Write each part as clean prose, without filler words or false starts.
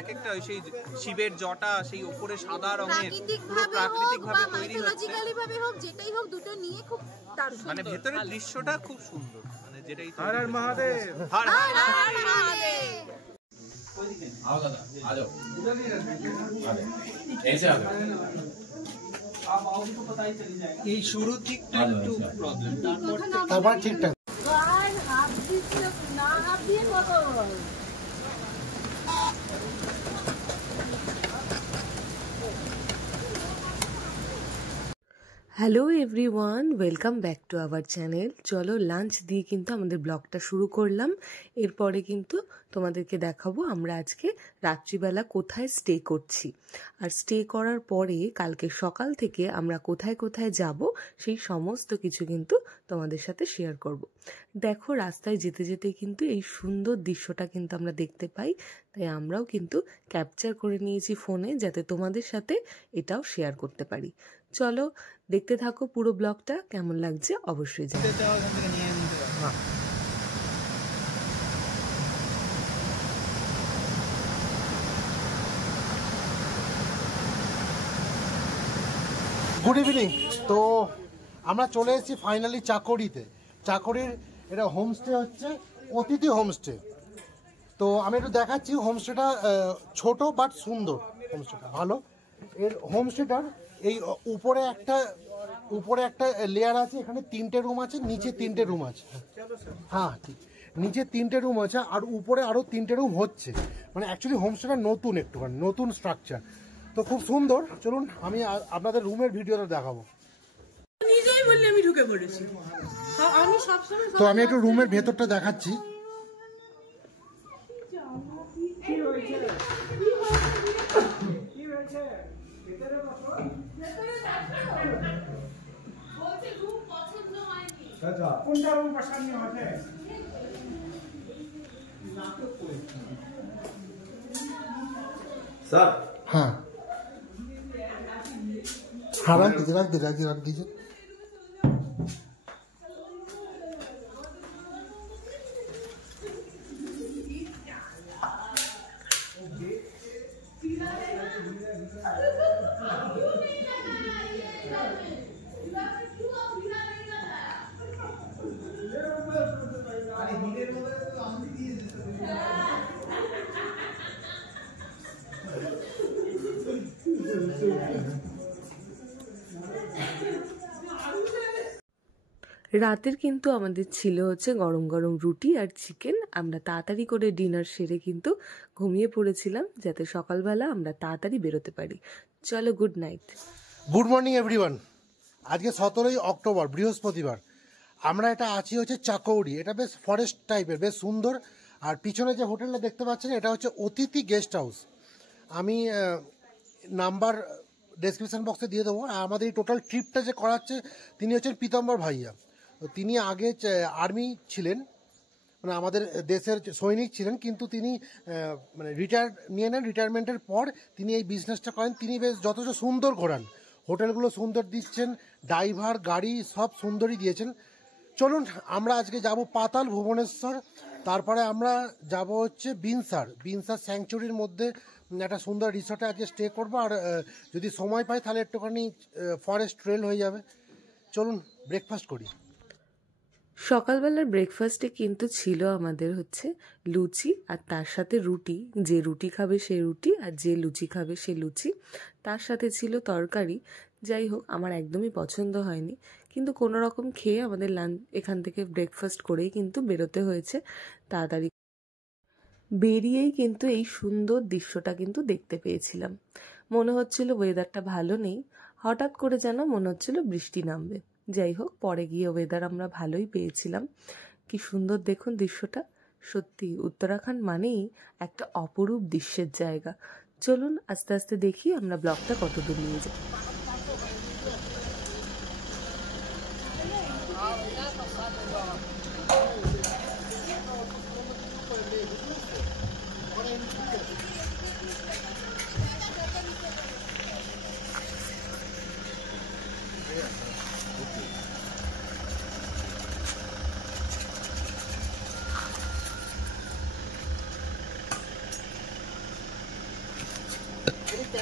এক একটা সেই শিবের জটা সেই উপরে সাদা রঙের পুরো প্রাকৃতিক ভাবে তৈরি হচ্ছে, হোক যেটাই হোক দুটো নিয়ে খুব মানে ভেতরের দৃশ্যটা খুব সুন্দর, মানে যেটাই হর হর মহাদেব, হর হর মহাদেব। आओ दादा आ जाओ, ऐसे आ जाओ। आप आओगे तो पता ही चल जाएगा। ये शुरू ঠিকটা একটু প্রবলেম, তারপর ঠিকঠাক। গায় হাত দিতে না, হাত দিয়ে কথা বল। Hello everyone, welcome back to our channel. চলো লাঞ্চ দিয়ে কিন্তু আমাদের ব্লগটা শুরু করলাম। এরপরে কিন্তু তোমাদেরকে দেখাবো আমরা আজকে রাত্রিবেলা কোথায় স্টে করছি, আর স্টে করার পরে কালকে সকাল থেকে আমরা কোথায় কোথায় যাব সেই সমস্ত কিছু কিন্তু তোমাদের সাথে শেয়ার করব। দেখো রাস্তায় যেতে যেতে কিন্তু এই সুন্দর দৃশ্যটা কিন্তু আমরা দেখতে পাই, তাই আমরাও কিন্তু ক্যাপচার করে নিয়েছি ফোনে, যাতে তোমাদের সাথে এটাও শেয়ার করতে পারি। চলো দেখতে থাকো পুরো ব্লগটা, কেমন লাগছে অবশ্যই জানাও। Good evening. তো আমরা চলে এসেছি ফাইনালি চাকরিতে। চাকরির এটা হোমস্টে হচ্ছে অতিথি হোমস্টে। তো আমি একটু দেখাচ্ছি হোমস্টেটা, ছোট বাট সুন্দর হোমস্টেটা, ভালো। এর হোমস্টেটার এই উপরে একটা লেয়ার আছে, এখানে 3টে রুম আছে, নিচে 3টে রুম আছে। হ্যাঁ ঠিক, নিচে 3টে রুম আছে আর উপরে আরও 3টে রুম হচ্ছে। মানে অ্যাকচুয়ালি হোমস্টেটা নতুন, একটুখানি নতুন স্ট্রাকচার, তো খুব সুন্দর। চলুন আমি আপনাদের রুমের ভিডিওটা দেখাবো। নিজেই বললি আমি ঢুকে পড়েছি, আমি সবসময়। তো আমি একটু রুমের ভেতরটা দেখাচ্ছি। हाँ हाँ रख दीजिए। রাতের কিন্তু আমাদের ছিল হচ্ছে গরম গরম রুটি আর চিকেন। আমরা তাড়াতাড়ি করে ডিনার সেরে কিন্তু ঘুমিয়ে পড়েছিলাম, যাতে সকালবেলা আমরা তাড়াতাড়ি বেরোতে পারি। চলো good night. Good morning everyone. আজকে 17ই অক্টোবর, বৃহস্পতিবার। আমরা এটা আছি হচ্ছে চাকৌরি। এটা বেশ ফরেস্ট টাইপের, বেশ সুন্দর। আর পিছনে যে হোটেলটা দেখতে পাচ্ছেন এটা হচ্ছে অতিথি গেস্ট হাউস। আমি নাম্বার ডেসক্রিপশন বক্সে দিয়ে দেবো। আর আমাদের এই টোটাল ট্রিপটা যে করাচ্ছে তিনি হচ্ছেন পীতাম্বর ভাইয়া। তিনি আগে আর্মি ছিলেন, মানে আমাদের দেশের সৈনিক ছিলেন, কিন্তু তিনি মানে রিটায়ার নিয়ে নেন। রিটায়ারমেন্টের পর তিনি এই বিজনেসটা করেন। তিনি বেশ যথেষ্ট সুন্দর ঘোরান, হোটেলগুলো সুন্দর দিচ্ছেন, ড্রাইভার গাড়ি সব সুন্দরই দিয়েছেন। চলুন আমরা আজকে যাব পাতাল ভুবনেশ্বর, তারপরে আমরা যাব হচ্ছে বিনসার স্যাংচুরির মধ্যে একটা সুন্দর রিসর্টে আজকে স্টে করবো। আর যদি সময় পাই তাহলে একটুখানি ফরেস্ট ট্রেল হয়ে যাবে। চলুন ব্রেকফাস্ট করি। সকালবেলার ব্রেকফাস্টে কিন্তু ছিল আমাদের হচ্ছে লুচি আর তার সাথে রুটি। যে রুটি খাবে সে রুটি, আর যে লুচি খাবে সে লুচি। তার সাথে ছিল তরকারি। যাই হোক আমার একদমই পছন্দ হয়নি, কিন্তু কোনো রকম খেয়ে আমাদের এখান থেকে ব্রেকফাস্ট করেই কিন্তু বেরোতে হয়েছে তাড়াতাড়ি। বেরিয়েই কিন্তু এই সুন্দর দৃশ্যটা কিন্তু দেখতে পেয়েছিলাম। মনে হচ্ছিল ওয়েদারটা ভালো নেই, হঠাৎ করে যেন মনে হচ্ছিল বৃষ্টি নামবে। যাই হোক পরে গিয়ে ওয়েদার আমরা ভালোই পেয়েছিলাম। কি সুন্দর দেখুন দৃশ্যটা, সত্যি উত্তরাখণ্ড মানেই একটা অপরূপ দৃশ্যের জায়গা। চলুন আস্তে আস্তে দেখি আমরা ব্লগটা কতদূর নিয়ে যাই। Good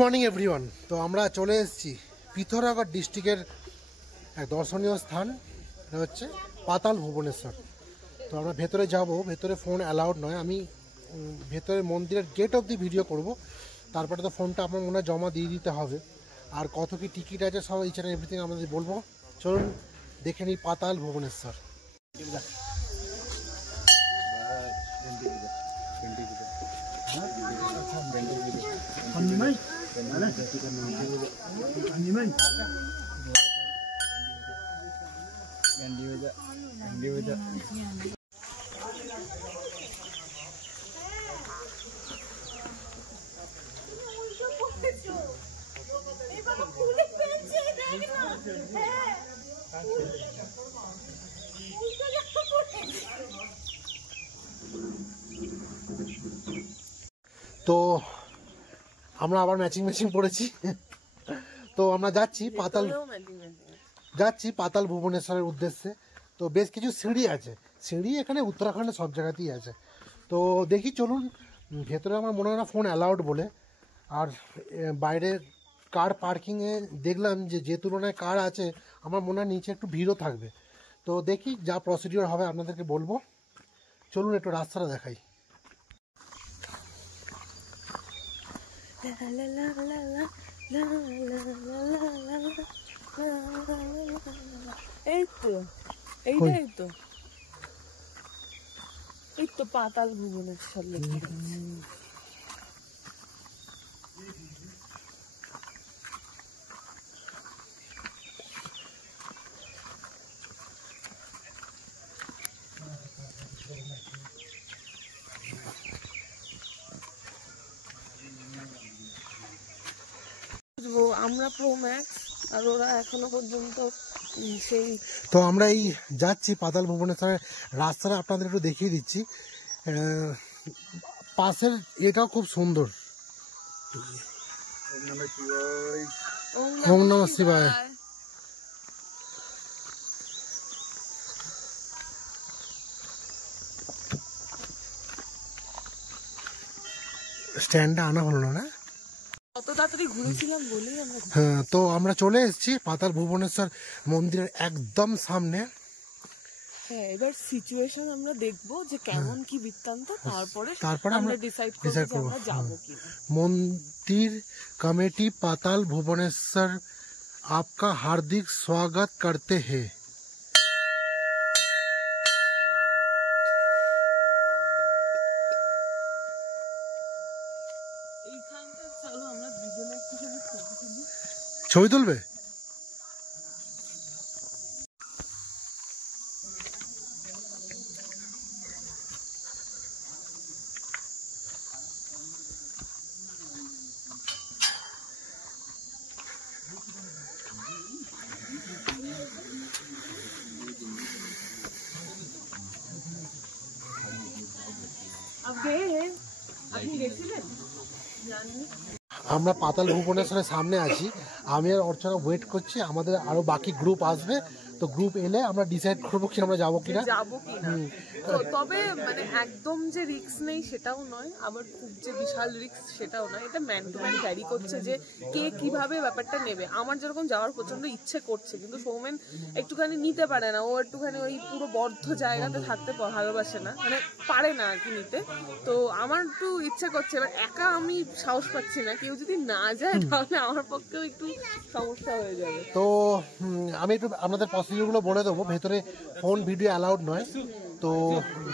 morning everyone. তো আমরা চলে এসেছি পিথোরাগড় ডিস্ট্রিক্টের এক দর্শনীয় স্থান, এটা হচ্ছে পাতাল ভুবনেশ্বর। তো আমরা ভেতরে যাব, ভেতরে ফোন অ্যালাউড নয়। আমি ভেতরে মন্দিরের গেট অবধি ভিডিও করব, তারপরে তো ফোনটা আমার মনে হয় জমা দিয়ে দিতে হবে। আর কত কি টিকিট আছে সব ইচ অ্যান্ড এভরিথিং আমাদের বলবো। চলুন দেখে নিই পাতাল ভুবনেশ্বর। তো আমরা আবার ম্যাচিং পড়েছি। তো আমরা যাচ্ছি পাতাল ভুবনেশ্বরের উদ্দেশ্যে। তো বেশ কিছু সিঁড়ি আছে, সিঁড়ি এখানে উত্তরাখণ্ডে সব জায়গাতেই আছে। তো দেখি চলুন ভেতরে। আমার মনে হয় না ফোন অ্যালাউড বলে। আর বাইরে কার পার্কিংয়ে দেখলাম যে তুলনায় কার আছে, আমার মনে হয় নিচে একটু ভিড়ও থাকবে। তো দেখি যা প্রসিডিওর হবে আপনাদেরকে বলবো। চলুন একটু রাস্তাটা দেখাই। এই তো পাতাল ভুবনেশ্বর লেখা। আমরা প্রো ম্যাক্স আর ওরা এখনো পর্যন্ত সেই। তো আমরা এই যাচ্ছি পাতাল ভুবনেশ্বরের রাস্তাটা আপনাদের একটু দেখিয়ে দিচ্ছি। পাশের এটাও খুব সুন্দর। ওম নমঃ শিবায়। স্ট্যান্ডটা আনা হলো না, কত তাড়াতাড়ি ঘুরেছিলাম বলেই আমরা। হ্যাঁ, তো আমরা চলে এসেছি পাতাল ভুবনেশ্বর মন্দিরের একদম সামনে। হ্যাঁ, এবার সিচুয়েশন আমরা দেখবো যে কেমন কি বৃত্তান্ত, তারপরে আমরা ডিসাইড করব আমরা যাবো কি। मंदिर कमेटी पाताल भुवनेश्वर आपका हार्दिक स्वागत करते हैं। ছবি তুলবে? আমরা পাতাল ভুবনেশ্বরের সামনে আছি, আমি আর অর্চনা ওয়েট করছি। আমাদের আরো বাকি গ্রুপ আসবে, তো গ্রুপ এলে আমরা ডিসাইড করবো কি আমরা যাবো কিনা। তবে মানে একদম যে রিস্ক নেই সেটাও নয়, আবার খুব যে বিশাল রিস্ক সেটাও নয়। এটা ম্যান টু ম্যান ক্যারি করছে যে কে কিভাবে ব্যাপারটা নেবে। আমার যেরকম যাওয়ার প্রচন্ড ইচ্ছে করছে, কিন্তু সৌমেন একটুখানি নিতে পারে না। ও একটুখানি ওই পুরো বদ্ধ জায়গাতে থাকতে ভালোবাসে না, মানে পারে না আর কি নিতে। তো আমার একটু ইচ্ছে করছে, এবার একা আমি সাহস পাচ্ছি না। কেউ যদি না যায় তাহলে আমার পক্ষেও একটু সমস্যা হয়ে যাবে। তো আমি একটু আপনাদের প্রসিডিউরগুলো বলে দেবো। ভেতরে ফোন ভিডিও অ্যালাউড নয়, তো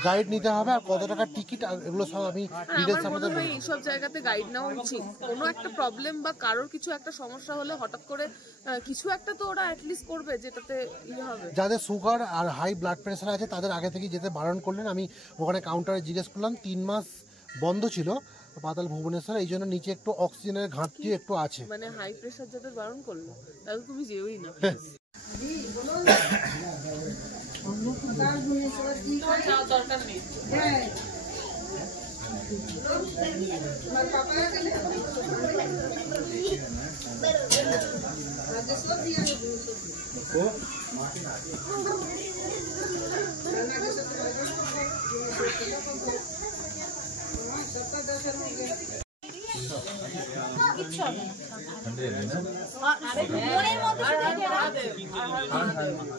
গাইড নিতে হবে। আর কত টাকা টিকিট এগুলো সব আমি ডিটেইলস আপনাদের বলবো। এইসব জায়গাতে গাইড নেওয়া উচিত। কোনো একটা প্রবলেম বা কারোর কিছু একটা সমস্যা হলে হঠাৎ করে কিছু একটা তো ওরা অ্যাটলিস্ট করবে যেটাতে ইয়ে হবে। যাদের সুগার আর হাই ব্লাড প্রেশার আছে তাদের আগে থেকে যেতে বারণ করলেন। আমি ওখানে কাউন্টারে জিজ্ঞেস করলাম, 3 মাস বন্ধ ছিল পাতাল ভুবনেশ্বর, এই জন্য নিচে একটু অক্সিজেনের ঘাটতি একটু আছে। মানে হাই প্রেশার যাদের বারণ করলো তাহলে তুমি যেওই না। দরকার নেই।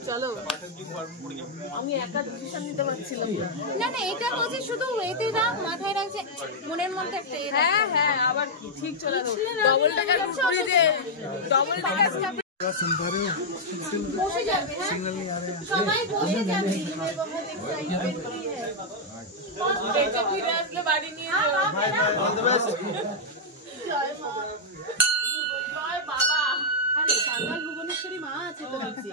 চলো আমি একা ডিসিশন নিতে পারছিলাম না না এটা বলছি শুধু এতে রাখ মাথায় রাখছে মনের মধ্যে একটা হ্যাঁ হ্যাঁ আবার ঠিক চলে ডবল টাকা ঘুরে যে ডবল টাকা বসে যাবে হ্যাঁ সবাই বসে যাবে বেঁচে ফিরে আসলে বাড়ি নিয়ে যাও জয় বাবা আরে পাতাল ভুবনেশ্বরী মা আছে তো নিচে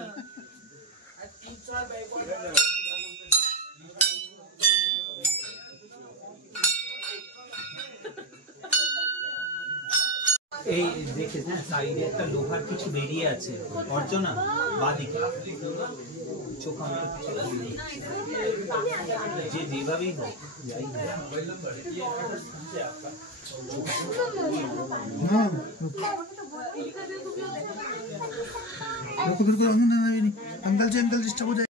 এই দেখে না সাইডে একটা লোহার কিছু বেরিয়ে আছে অর্চনা বাদিকে চোখ আমার যে যেভাবেই হোক যাই अंकल जी डिस्टर्ब हो जाए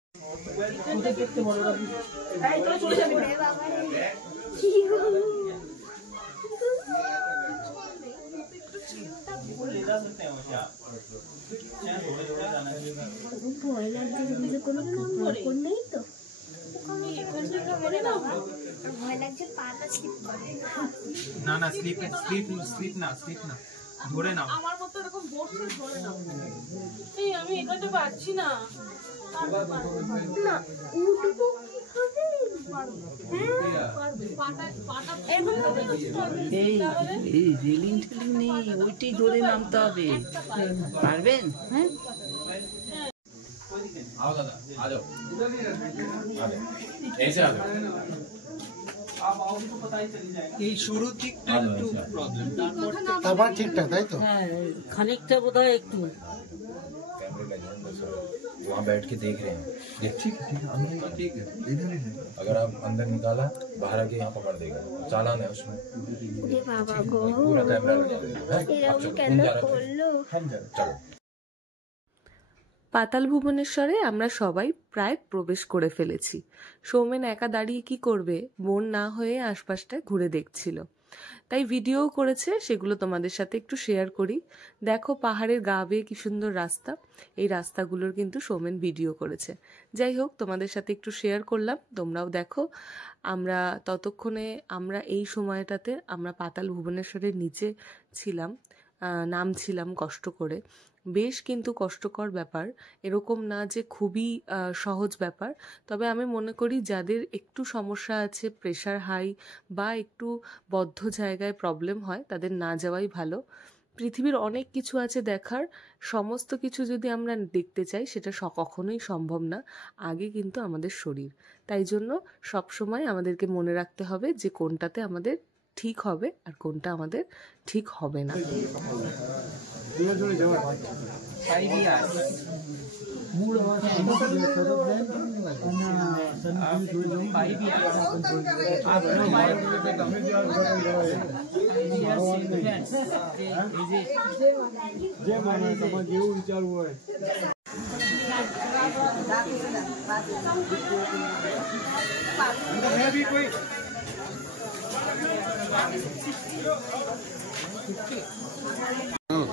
না না স্লিপ না ধরে নাও আমার মতো এরকম বসে ধরে নাও এই আমি এখানটা পাচ্ছি না না উঠবো এই রেলিং টেলিং নেই ওইটাই ধরে নামতে হবে পারবেন হ্যাঁ आओ दादा आ जाओ ऐसे आ जाओ এই শুরু ঠিকটা একটু প্রবলেম তারপর ঠিকঠাক তাই তো হ্যাঁ খানিকটা বোধহয় একটু वहाँ बैठ के देख रहे हैं ये ठीक है अगर आप अंदर निकाला बाहर आके यहाँ पकड़ देगा चालान है उसमें पूरा कैमरा लगा चलो পাতাল ভুবনেশ্বরে আমরা সবাই প্রায় প্রবেশ করে ফেলেছি। সৌমেন একা দাঁড়িয়ে কি করবে, বোন না হয়ে আশপাশটায় ঘুরে দেখছিল, তাই ভিডিও করেছে, সেগুলো তোমাদের সাথে একটু শেয়ার করি। দেখো পাহাড়ের গা বেয়ে কি সুন্দর রাস্তা, এই রাস্তাগুলোর কিন্তু সৌমেন ভিডিও করেছে। যাই হোক, তোমাদের সাথে একটু শেয়ার করলাম, তোমরাও দেখো। আমরা ততক্ষণে এই সময়টাতে আমরা পাতাল ভুবনেশ্বরের নিচে ছিলাম, নামছিলাম কষ্ট করে। বেশ কিন্তু কষ্টকর ব্যাপার, এরকম না যে খুবই সহজ ব্যাপার। তবে আমি মনে করি যাদের একটু সমস্যা আছে, প্রেশার হাই বা একটু বদ্ধ জায়গায় প্রবলেম হয়, তাদের না যাওয়াই ভালো। পৃথিবীর অনেক কিছু আছে দেখার, সমস্ত কিছু যদি আমরা দেখতে চাই সেটা কখনোই সম্ভব না। আগে কিন্তু আমাদের শরীর, তাই জন্য সবসময় আমাদেরকে মনে রাখতে হবে যে কোনটাতে আমাদের ঠিক হবে আর কোনটা আমাদের ঠিক হবে না।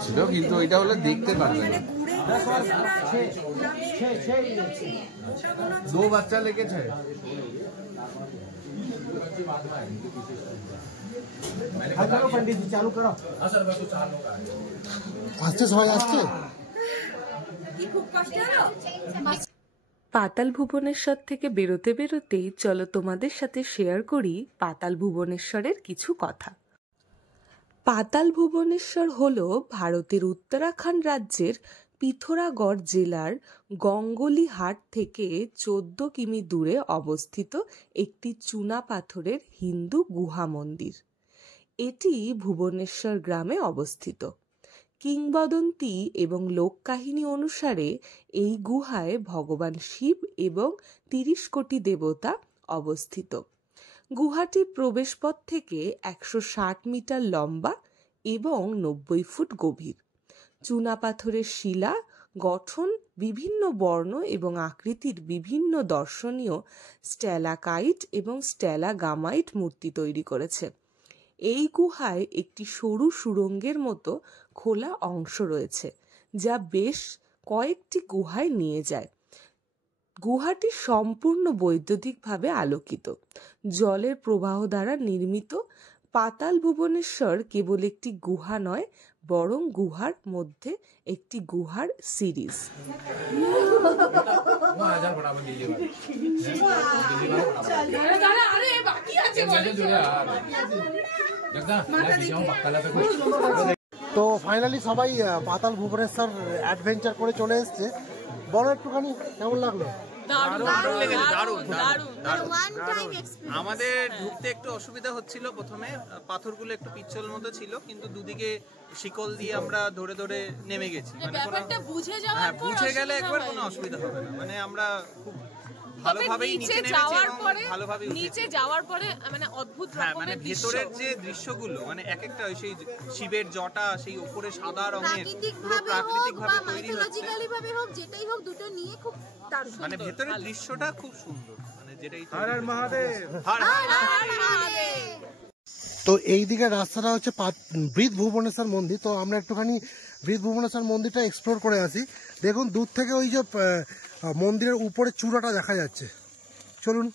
ছিল কিন্তু এটা হলে দেখতে পারবে না। दो बच्चा लेके छे चलो पंडित जी चालू करो। আসছে সবাই আসছে। পাতাল ভুবনেশ্বর থেকে বেরোতে বেরোতেই চলো তোমাদের সাথে শেয়ার করি পাতাল ভুবনেশ্বরের কিছু কথা। পাতাল ভুবনেশ্বর হল ভারতের উত্তরাখণ্ড রাজ্যের পিথোরাগড় জেলার গঙ্গোলিহাট থেকে 14 কিমি দূরে অবস্থিত একটি চুনা পাথরের হিন্দু গুহা মন্দির। এটি ভুবনেশ্বর গ্রামে অবস্থিত। কিংবদন্তি এবং লোককাহিনী অনুসারে এই গুহায় ভগবান শিব এবং 30 কোটি দেবতা অবস্থিত। গুহাটি প্রবেশপথ থেকে 160 মিটার লম্বা এবং 90 ফুট গভীর। চুনাপাথরের শিলা গঠন বিভিন্ন বর্ণ এবং আকৃতির বিভিন্ন দর্শনীয় স্ট্যালাকাইট এবং স্ট্যালাগামাইট মূর্তি তৈরি করেছে। এই গুহায় একটি সরু সুড়ঙ্গের মতো খোলা অংশ রয়েছে, যা বেশ কয়েকটি গুহায় নিয়ে যায়। গুহাটি সম্পূর্ণ বৈদ্যুতিকভাবে আলোকিত। জলের প্রবাহ দ্বারা নির্মিত পাতাল ভুবনেশ্বর কেবল একটি গুহা নয়, বরং গুহার মধ্যে একটি গুহার সিরিজ। তো ফাইনালি সবাই পাতাল ভুবনেশ্বর অ্যাডভেঞ্চার করে চলে এসছে। বলো একটুখানি কেমন লাগলো? দারুণ লেগেছে, দারুণ দারুণ। আমাদের ঢুকতে একটু অসুবিধা হচ্ছিল প্রথমে, পাথরগুলো একটু পিচ্ছল মতো ছিল, কিন্তু দুদিকে শিকল দিয়ে আমরা ধরে ধরে নেমে গেছি। মানে বুঝে গেলে একবার কোনো অসুবিধা হবে না। মানে আমরা খুব ভালোভাবেই নিচে নেমেছি এবং ভালোভাবেই নিচে যাওয়ার পরে মানে অদ্ভুত রকমের মানে ভেতরের যে দৃশ্যগুলো, মানে এক একটা সেই শিবের জটা, সেই উপরে সাদা রঙের পুরো প্রাকৃতিক ভাবে তৈরি হচ্ছে, হোক যেটাই হোক দুটো নিয়ে খুব দারুণ। মানে ভেতরের দৃশ্যটা খুব সুন্দর, মানে যেটাই হর হর মহাদেব, হর হর মহাদেব। তো এই দিকে রাস্তাটা হচ্ছে বৃদ্ধ ভুবনেশ্বর মন্দির। তো আমরা একটুখানি বৃদ্ধ ভুবনেশ্বর মন্দিরটা এক্সপ্লোর করে আসি। দেখুন দূর থেকে ওই যে মন্দিরের উপরে চূড়াটা দেখা যাচ্ছে। চলুন।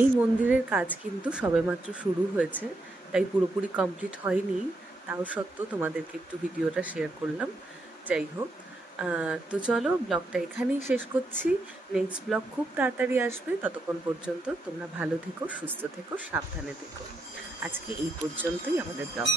এই মন্দিরের কাজ কিন্তু সবেমাত্র শুরু হয়েছে, তাই পুরোপুরি কমপ্লিট হয়নি। তাও সত্ত্বেও তোমাদেরকে একটু ভিডিওটা শেয়ার করলাম। যাই হোক, তো চলো ব্লগটা এখানেই শেষ করছি। নেক্সট ব্লগ খুব তাড়াতাড়ি আসবে। ততক্ষণ পর্যন্ত তোমরা ভালো থেকো, সুস্থ থেকো, সাবধানে থেকো। আজকে এই পর্যন্তই আমাদের ব্লগ।